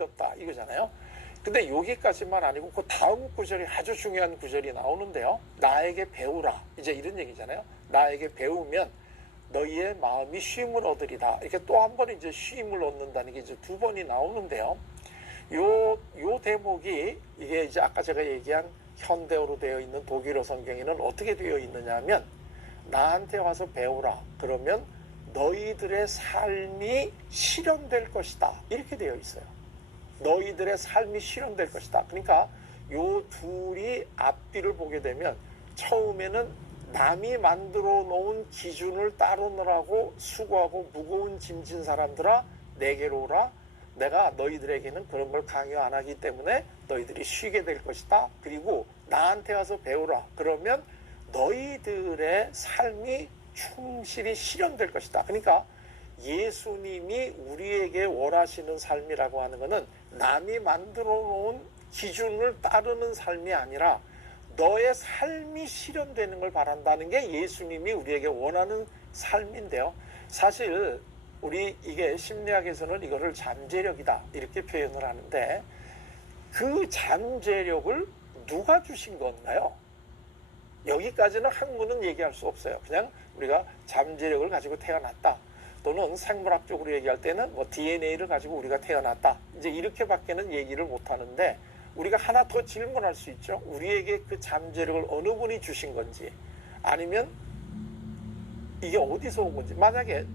수밖에 없다 이거잖아요. 근데 여기까지만 아니고 그 다음 구절이 아주 중요한 구절이 나오는데요. 나에게 배우라, 이제 이런 얘기잖아요. 나에게 배우면 너희의 마음이 쉼을 얻으리다. 이렇게 또 한 번 이제 쉼을 얻는다는 게 이제 두 번이 나오는데요. 요 대목이 이게 이제 아까 제가 얘기한 현대어로 되어 있는 독일어 성경에는 어떻게 되어 있느냐 하면, 나한테 와서 배우라, 그러면 너희들의 삶이 실현될 것이다, 이렇게 되어 있어요. 너희들의 삶이 실현될 것이다. 그러니까 요 둘이 앞뒤를 보게 되면, 처음에는 남이 만들어 놓은 기준을 따르느라고 수고하고 무거운 짐진 사람들아 내게로 오라, 내가 너희들에게는 그런 걸 강요 안 하기 때문에 너희들이 쉬게 될 것이다. 그리고 나한테 와서 배우라, 그러면 너희들의 삶이 충실히 실현될 것이다. 그러니까 예수님이 우리에게 원하시는 삶이라고 하는 것은 남이 만들어 놓은 기준을 따르는 삶이 아니라 너의 삶이 실현되는 걸 바란다는 게 예수님이 우리에게 원하는 삶인데요. 사실 우리 이게 심리학에서는 이거를 잠재력이다 이렇게 표현을 하는데, 그 잠재력을 누가 주신 건가요? 여기까지는 학문은 얘기할 수 없어요. 그냥 우리가 잠재력을 가지고 태어났다, 또는 생물학적으로 얘기할 때는 뭐 DNA를 가지고 우리가 태어났다, 이제 이렇게밖에는 얘기를 못 하는데, 우리가 하나 더 질문할 수 있죠. 우리에게 그 잠재력을 어느 분이 주신 건지, 아니면 이게 어디서 온 건지. 만약에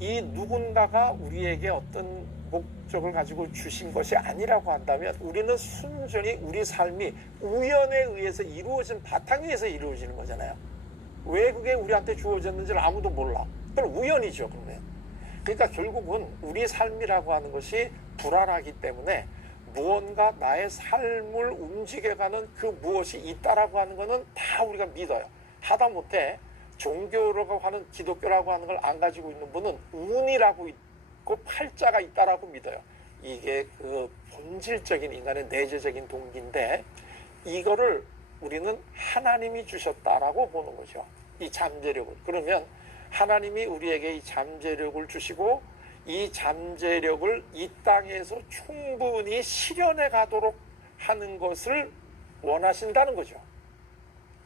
이 누군가가 우리에게 어떤 목적을 가지고 주신 것이 아니라고 한다면, 우리는 순전히 우리 삶이 우연에 의해서 이루어진 바탕 위에서 이루어지는 거잖아요. 왜 그게 우리한테 주어졌는지를 아무도 몰라. 그건 우연이죠. 그러니까 결국은 우리 삶이라고 하는 것이 불안하기 때문에 무언가 나의 삶을 움직여가는 그 무엇이 있다라고 하는 것은 다 우리가 믿어요. 하다못해 종교라고 하는, 기독교라고 하는 걸 안 가지고 있는 분은 운이라고 있고 팔자가 있다라고 믿어요. 이게 그 본질적인 인간의 내재적인 동기인데, 이거를 우리는 하나님이 주셨다라고 보는 거죠. 이 잠재력을. 그러면 하나님이 우리에게 이 잠재력을 주시고, 이 잠재력을 이 땅에서 충분히 실현해 가도록 하는 것을 원하신다는 거죠.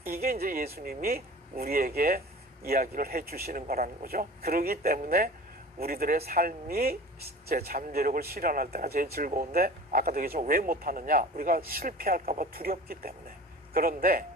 이게 이제 예수님이 우리에게 이야기를 해 주시는 거라는 거죠. 그러기 때문에 우리들의 삶이 제 잠재력을 실현할 때가 제일 즐거운데, 아까도 얘기했지만 왜 못하느냐? 우리가 실패할까 봐 두렵기 때문에. 그런데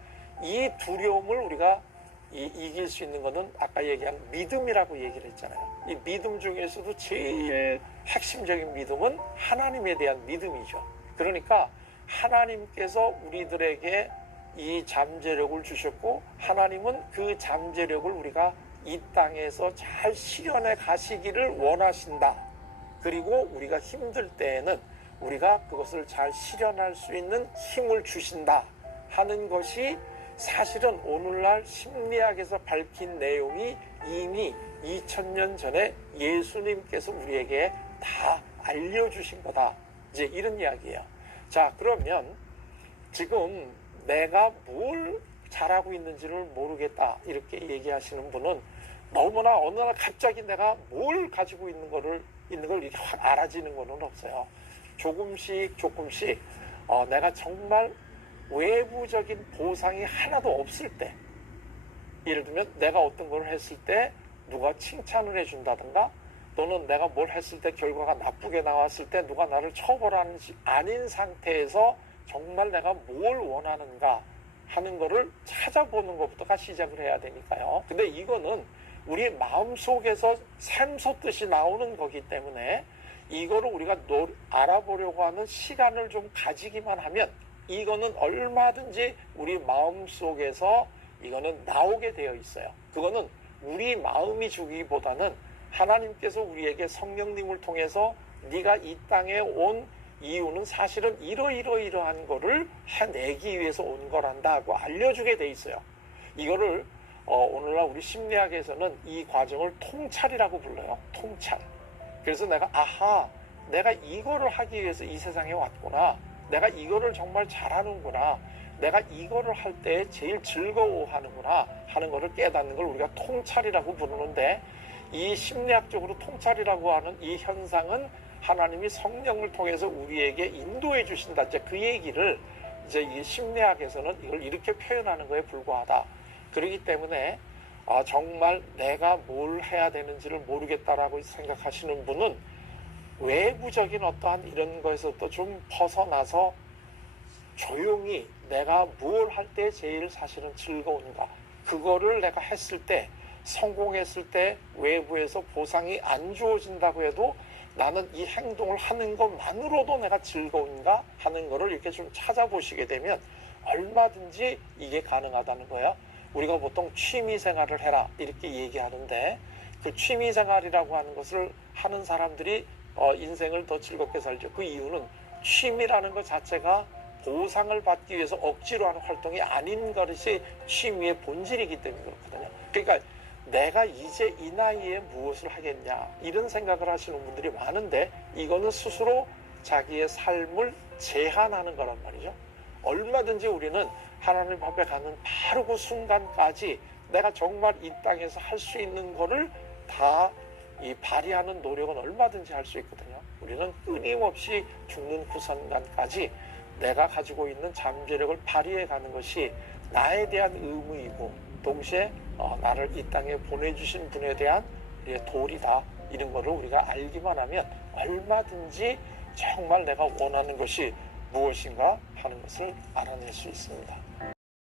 이 두려움을 우리가 이길 수 있는 것은 아까 얘기한 믿음이라고 얘기를 했잖아요. 이 믿음 중에서도 제일 핵심적인 믿음은 하나님에 대한 믿음이죠. 그러니까 하나님께서 우리들에게 이 잠재력을 주셨고, 하나님은 그 잠재력을 우리가 이 땅에서 잘 실현해 가시기를 원하신다. 그리고 우리가 힘들 때에는 우리가 그것을 잘 실현할 수 있는 힘을 주신다 하는 것이, 사실은 오늘날 심리학에서 밝힌 내용이 이미 2000년 전에 예수님께서 우리에게 다 알려주신 거다, 이제 이런 이야기예요. 자, 그러면 지금 내가 뭘 잘하고 있는지를 모르겠다 이렇게 얘기하시는 분은, 너무나 어느 날 갑자기 내가 뭘 가지고 있는 걸 이렇게 확 알아지는 거는 없어요. 조금씩 내가 정말 외부적인 보상이 하나도 없을 때, 예를 들면 내가 어떤 걸 했을 때 누가 칭찬을 해준다든가, 또는 내가 뭘 했을 때 결과가 나쁘게 나왔을 때 누가 나를 처벌하는 아닌 상태에서 정말 내가 뭘 원하는가 하는 거를 찾아보는 것부터가 시작을 해야 되니까요. 근데 이거는 우리 마음속에서 샘솟듯이 나오는 거기 때문에, 이거를 우리가 알아보려고 하는 시간을 좀 가지기만 하면 이거는 얼마든지 우리 마음속에서 이거는 나오게 되어 있어요. 그거는 우리 마음이 주기보다는 하나님께서 우리에게 성령님을 통해서 네가 이 땅에 온 이유는 사실은 이러한 거를 해내기 위해서 온 거란다 하고 알려주게 돼 있어요. 이거를 오늘날 우리 심리학에서는 이 과정을 통찰이라고 불러요. 통찰. 그래서 내가 이거를 하기 위해서 이 세상에 왔구나, 내가 이거를 정말 잘하는구나, 내가 이거를 할 때 제일 즐거워하는구나 하는 것을 깨닫는 걸 우리가 통찰이라고 부르는데, 이 심리학적으로 통찰이라고 하는 이 현상은 하나님이 성령을 통해서 우리에게 인도해 주신다. 이제 그 얘기를 이제 이 심리학에서는 이걸 이렇게 표현하는 거에 불과하다. 그렇기 때문에 정말 내가 뭘 해야 되는지를 모르겠다라고 생각하시는 분은 외부적인 어떠한 이런 거에서도 좀 벗어나서 조용히 내가 뭘 할 때 제일 사실은 즐거운가, 그거를 내가 했을 때, 성공했을 때 외부에서 보상이 안 주어진다고 해도 나는 이 행동을 하는 것만으로도 내가 즐거운가 하는 거를 이렇게 좀 찾아보시게 되면 얼마든지 이게 가능하다는 거야. 우리가 보통 취미생활을 해라 이렇게 얘기하는데, 그 취미생활이라고 하는 것을 하는 사람들이 인생을 더 즐겁게 살죠. 그 이유는 취미라는 것 자체가 보상을 받기 위해서 억지로 하는 활동이 아닌 것이 취미의 본질이기 때문에 그렇거든요. 그러니까 내가 이제 이 나이에 무엇을 하겠냐 이런 생각을 하시는 분들이 많은데, 이거는 스스로 자기의 삶을 제한하는 거란 말이죠. 얼마든지 우리는 하나님 앞에 가는 바로 그 순간까지 내가 정말 이 땅에서 할 수 있는 거를 다 이 발휘하는 노력은 얼마든지 할 수 있거든요. 우리는 끊임없이 죽는 그 순간까지 내가 가지고 있는 잠재력을 발휘해 가는 것이 나에 대한 의무이고, 동시에 나를 이 땅에 보내주신 분에 대한 우리의 도리다. 이런 거를 우리가 알기만 하면 얼마든지 정말 내가 원하는 것이 무엇인가 하는 것을 알아낼 수 있습니다.